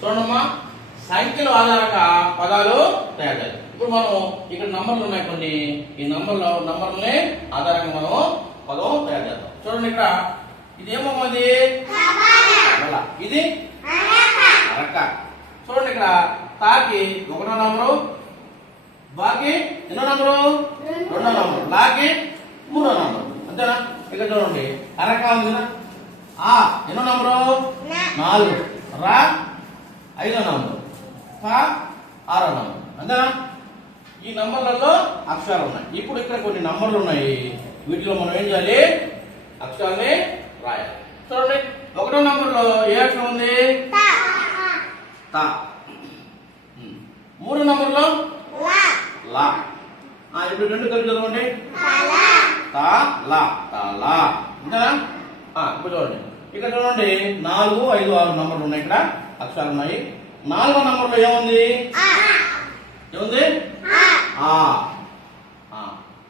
చూడమ్మా సంఖ్యల ఆధారంగా పదాలు తయారు ఇప్పుడు మనం ఇక్కడ నంబర్లు ఉన్నాయి కొన్ని. ఈ నంబర్లో నంబర్లనే ఆధారంగా మనం పదం తయారు చేద్దాం. చూడండి ఇక్కడ ఇది మళ్ళా ఇది? అరక చూడండి ఇక్కడ తాకి ఒకటో నంబరు బాకి ఎన్నో నంబరు రెండో నంబరు లాకి మూడో నంబరు అంతేనా? ఇక్కడ చూడండి. అరక ఉంది ఆ ఎన్నో నంబరు నాలుగు. రా. ఐదో నంబరు ఫా ఆరో నంబరు అంతేనా? ఈ నంబర్లలో అక్షరాలు ఉన్నాయి. ఇప్పుడు ఇక్కడ కొన్ని నంబర్లు ఉన్నాయి. వీటిలో మనం ఏం చేయాలి? అక్షరాన్ని రాయాలి. చూడండి. ఒకటో నంబర్లో ఏ అక్షరం ఉంది? తా. మూడో నంబర్లో లా. ఇప్పుడు రెండు కలిపి చదవండి. తా లా. తా లా. అంతేనా? ఇప్పుడు చూడండి. ఇక్కడ చూడండి. నాలుగు ఐదు ఆరు నంబర్లు ఉన్నాయి ఇక్కడ. అక్షరాలు ఉన్నాయి నాలుగో నంబర్లో ఏముంది? ఏముంది.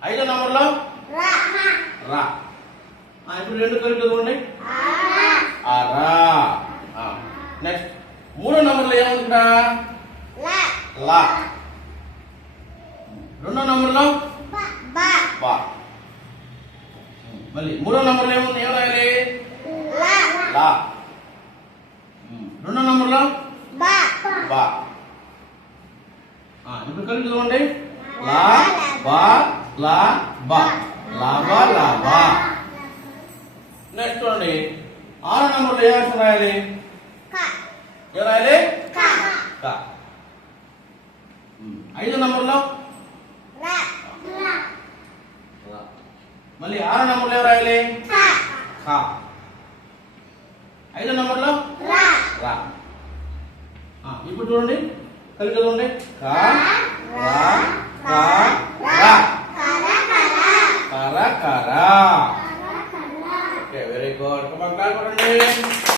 ఐదో నంబర్లో? రా. ఇప్పుడు రెండు కలిపి చదవండి. నెక్స్ట్ మూడో నంబర్లో ఏముంది ఇక్కడ లా. రెండో నంబర్లో? బా. మళ్ళీ మూడో నంబర్లో ఏముంది? ఏం రాయాలి? లా. రెండో నంబర్లో? బా. ఇప్పుడు కలిపి చదవండి. లా బా లా బా. లా బా లా బా. నెక్స్ట్ చూడండి. ఆరో నంబర్లో ఏ అక్షరం రాయాలి? ఏ రాయాలి. ఐదో నంబర్లో. మళ్ళీ ఆరో నంబర్లో ఏ రాయాలి? ఐదో నంబర్లో? రా. ఆ, ఇప్పుడు చూడండి. కలిపి చదవండి కా రా కా రా కర కర. Okay very good come on class కొట్టండి